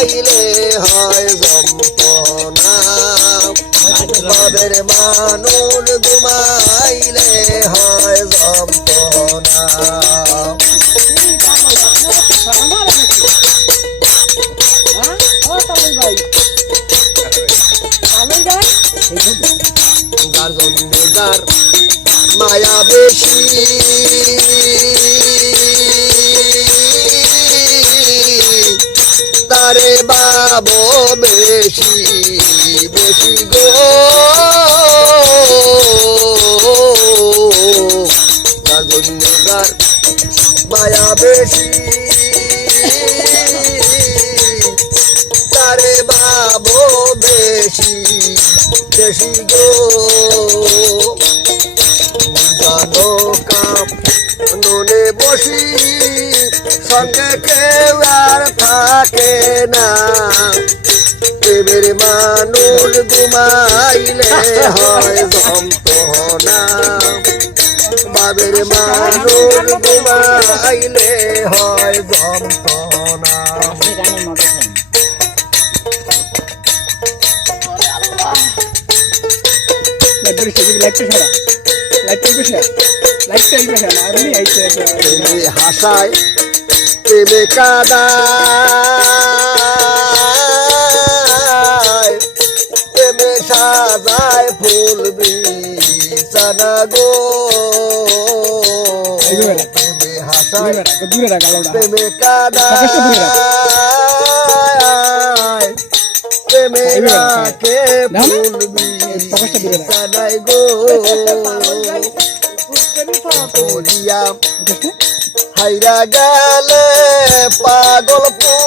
ঘুমাইলে হয় যন্ত্রণা। বাবের মানুষ ঘুমাইলে হয় যার মায়া বেশি। তারে বাবো বেশি বেশি গো। মায়া বেশি। তারে বাবো বেশি বেশি গো। জানো নুনে বসি। সঙ্গে কেউ আর থাকে না প্রেমের মানুষ ঘুমাইলে হয় যন্ত্রণা বাবের মানুষ ঘুমাইলে হয় যন্ত্রণা প্রেমে হাসায় প্রেমে কাদায় প্রেমে সাজায় ফুল বিছানা গো। প্রেমে হাসায় প্রেমে কাদায় প্রেমে রাখে ফুল বিছানায় গো। করিয়া হাইরা গেলে পাগল পুরায়